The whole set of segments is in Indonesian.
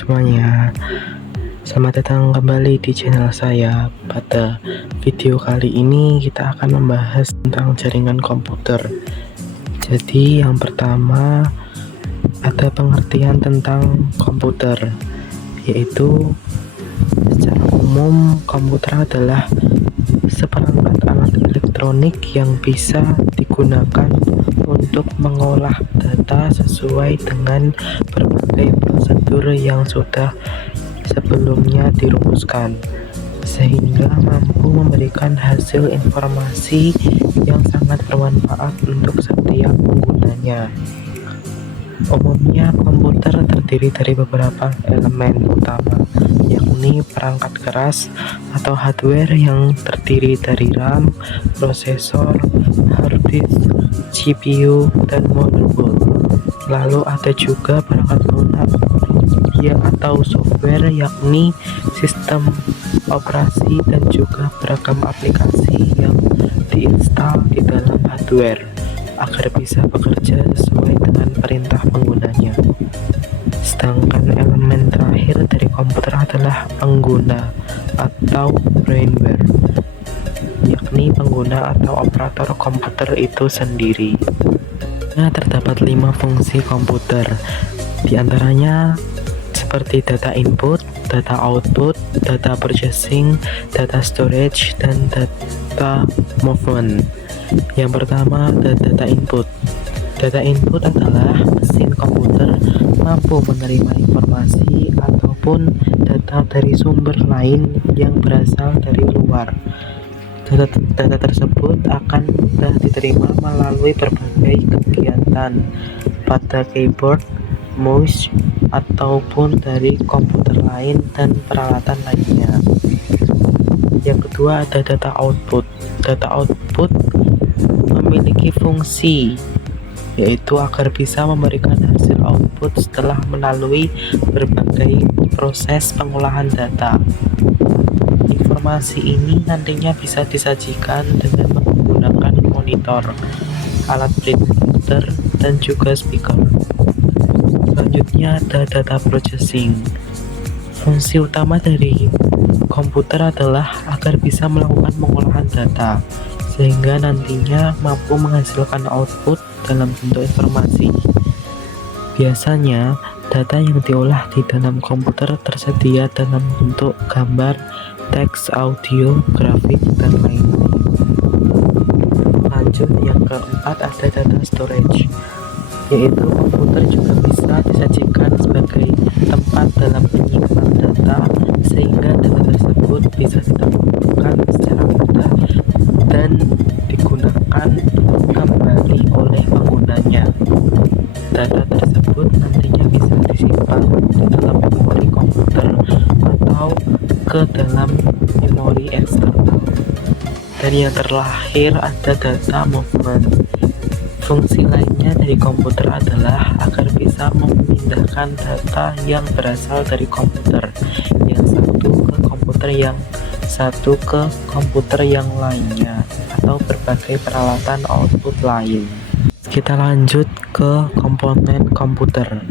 semuanya, selamat datang kembali di channel saya. Pada video kali ini kita akan membahas tentang jaringan komputer. Jadi yang pertama ada pengertian tentang komputer, yaitu secara umum komputer adalah seperangkat alat elektronik yang bisa digunakan untuk mengolah data sesuai dengan berbagai prosedur yang sudah sebelumnya dirumuskan, sehingga mampu memberikan hasil informasi yang sangat bermanfaat untuk setiap penggunanya. Umumnya komputer terdiri dari beberapa elemen utama, yakni perangkat keras atau hardware yang terdiri dari RAM, prosesor, hard disk, CPU, dan motherboard. Lalu ada juga perangkat lunak atau software, yakni sistem operasi dan juga beragam aplikasi yang diinstal di dalam hardware agar bisa bekerja sesuai dengan perintah penggunanya. Sedangkan elemen terakhir dari komputer adalah pengguna atau brainware, yakni pengguna atau operator komputer itu sendiri. Terdapat 5 fungsi komputer, di antaranya seperti data input, data output, data processing, data storage, dan data movement. Yang pertama ada data input. Data input adalah mesin komputer mampu menerima informasi ataupun data dari sumber lain yang berasal dari luar. Data tersebut akan mudah diterima melalui berbagai kegiatan pada keyboard, mouse, ataupun dari komputer lain dan peralatan lainnya. Yang kedua ada data output. Data output memiliki fungsi, yaitu agar bisa memberikan hasil output setelah melalui berbagai proses pengolahan data. Informasi ini nantinya bisa disajikan dengan menggunakan monitor, alat printer, dan juga speaker. Selanjutnya ada data processing. Fungsi utama dari komputer adalah agar bisa melakukan pengolahan data, sehingga nantinya mampu menghasilkan output dalam bentuk informasi. Biasanya, data yang diolah di dalam komputer tersedia dalam bentuk gambar, teks, audio, grafik, dan lain-lain. Lanjut, yang keempat ada data storage, yaitu komputer juga bisa disajikan sebagai tempat dalam menyimpan data, sehingga data tersebut bisa ditemukan secara mudah dan digunakan kembali oleh penggunanya. Data tersebut nantinya bisa disimpan di dalam memori komputer atau ke dalam memori eksternal. Dan yang terakhir ada data movement. Fungsi lainnya dari komputer adalah agar bisa memindahkan data yang berasal dari komputer yang satu ke komputer yang lainnya atau berbagai peralatan output lain. Kita lanjut ke komponen komputer.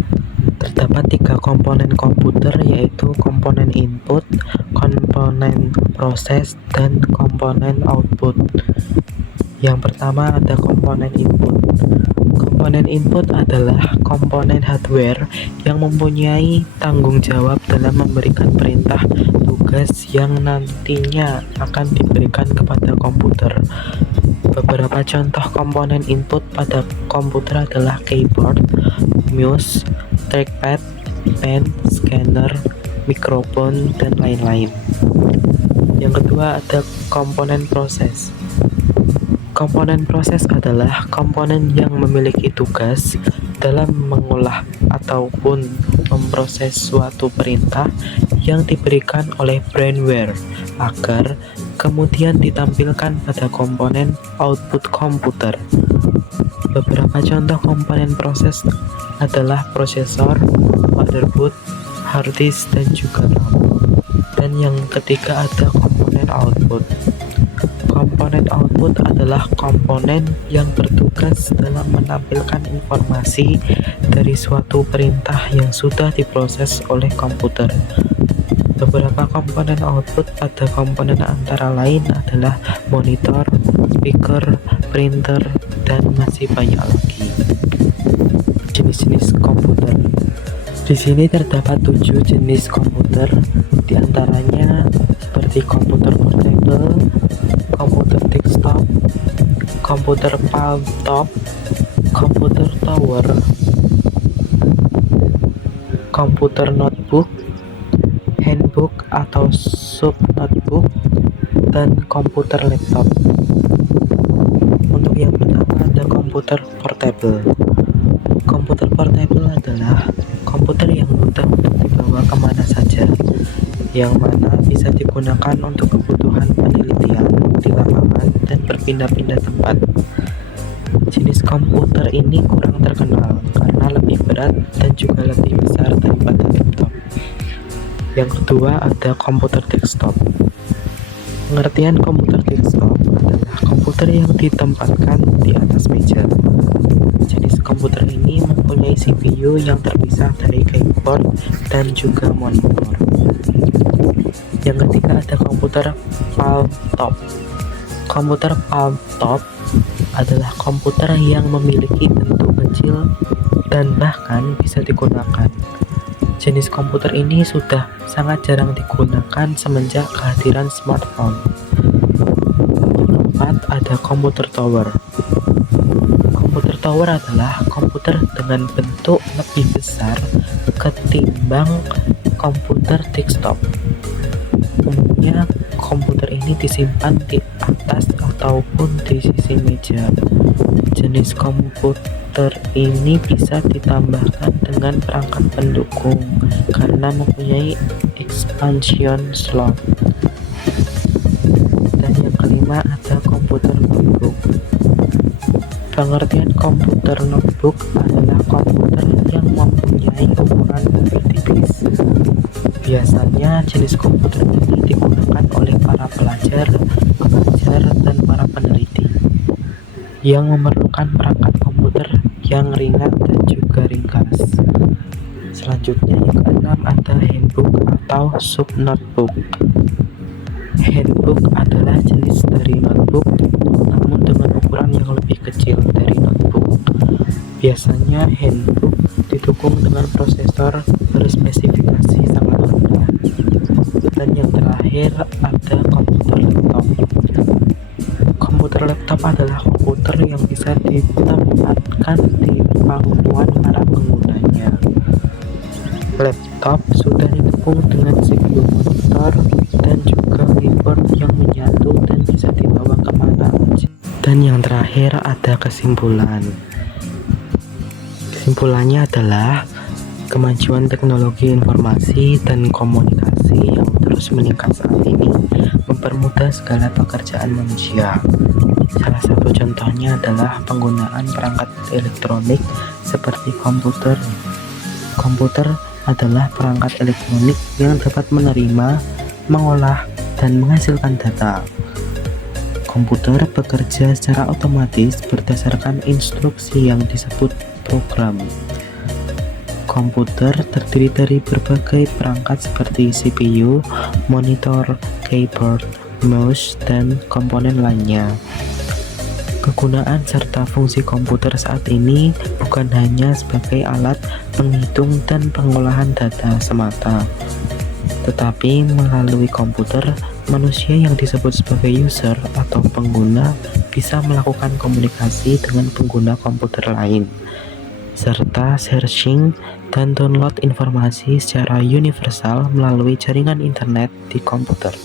Terdapat 3 komponen komputer, yaitu komponen input, komponen proses, dan komponen output. Yang pertama ada komponen input. Komponen input adalah komponen hardware yang mempunyai tanggung jawab dalam memberikan perintah tugas yang nantinya akan diberikan kepada komputer. Beberapa contoh komponen input pada komputer adalah keyboard, mouse, trackpad, pen, scanner, mikrofon, dan lain-lain. Yang kedua ada komponen proses. Komponen proses adalah komponen yang memiliki tugas dalam mengolah ataupun memproses suatu perintah yang diberikan oleh brainware agar kemudian ditampilkan pada komponen output komputer. Beberapa contoh komponen proses adalah prosesor, motherboard, hard disk, dan juga RAM. Dan yang ketiga ada komponen output. Komponen output input adalah komponen yang bertugas dalam menampilkan informasi dari suatu perintah yang sudah diproses oleh komputer. Beberapa komponen output pada komponen antara lain adalah monitor, speaker, printer, dan masih banyak lagi. Jenis-jenis komputer. Di sini terdapat 7 jenis komputer, diantaranya seperti komputer portable, komputer desktop, komputer palmtop, komputer tower, komputer notebook, handbook atau sub notebook, dan komputer laptop. Untuk yang pertama ada komputer portable. Komputer portable adalah komputer yang mudah untuk dibawa kemana saja, yang mana bisa digunakan untuk kebutuhan penelitian di lapangan dan berpindah-pindah tempat. Jenis komputer ini kurang terkenal karena lebih berat dan juga lebih besar daripada laptop. Yang kedua ada komputer desktop. Pengertian komputer desktop adalah komputer yang ditempatkan di atas meja. Jenis komputer ini mempunyai CPU yang terpisah dari keyboard dan juga monitor. Yang ketiga ada komputer palmtop. Komputer palmtop adalah komputer yang memiliki bentuk kecil dan bahkan bisa digunakan. Jenis komputer ini sudah sangat jarang digunakan semenjak kehadiran smartphone. Yang keempat ada komputer tower. Komputer tower adalah komputer dengan bentuk lebih besar ketimbang komputer desktop. Umumnya komputer ini disimpan di atas ataupun di sisi meja. Jenis komputer ini bisa ditambahkan dengan perangkat pendukung karena mempunyai expansion slot. Dan yang kelima ada komputer notebook. Pengertian komputer notebook adalah komputer yang mempunyai ukuran lebih tipis. Biasanya jenis komputer ini digunakan oleh para pelajar, pengajar, dan para peneliti yang memerlukan perangkat komputer yang ringan dan juga ringkas. Selanjutnya yang keenam ada handbook atau sub notebook. Handbook adalah jenis dari notebook namun dengan ukuran yang lebih kecil dari notebook. Biasanya handbook didukung dengan prosesor berspesifikasi sangat rendah. Dan yang terakhir ada komputer laptop. Komputer laptop adalah komputer yang bisa ditempatkan di pangkuan para penggunanya. Laptop sudah didukung dengan CPU monitor dan juga keyboard yang menyatu dan bisa dibawa kemana saja. Dan yang terakhir ada kesimpulan. Kesimpulannya adalah kemajuan teknologi informasi dan komunikasi yang terus meningkat saat ini mempermudah segala pekerjaan manusia. Salah satu contohnya adalah penggunaan perangkat elektronik seperti komputer. Komputer adalah perangkat elektronik yang dapat menerima, mengolah, dan menghasilkan data. Komputer bekerja secara otomatis berdasarkan instruksi yang disebut program. Komputer terdiri dari berbagai perangkat seperti CPU, monitor, keyboard, mouse, dan komponen lainnya. Kegunaan serta fungsi komputer saat ini bukan hanya sebagai alat penghitung dan pengolahan data semata, tetapi melalui komputer, manusia yang disebut sebagai user atau pengguna bisa melakukan komunikasi dengan pengguna komputer lain, serta searching dan download informasi secara universal melalui jaringan internet di komputer.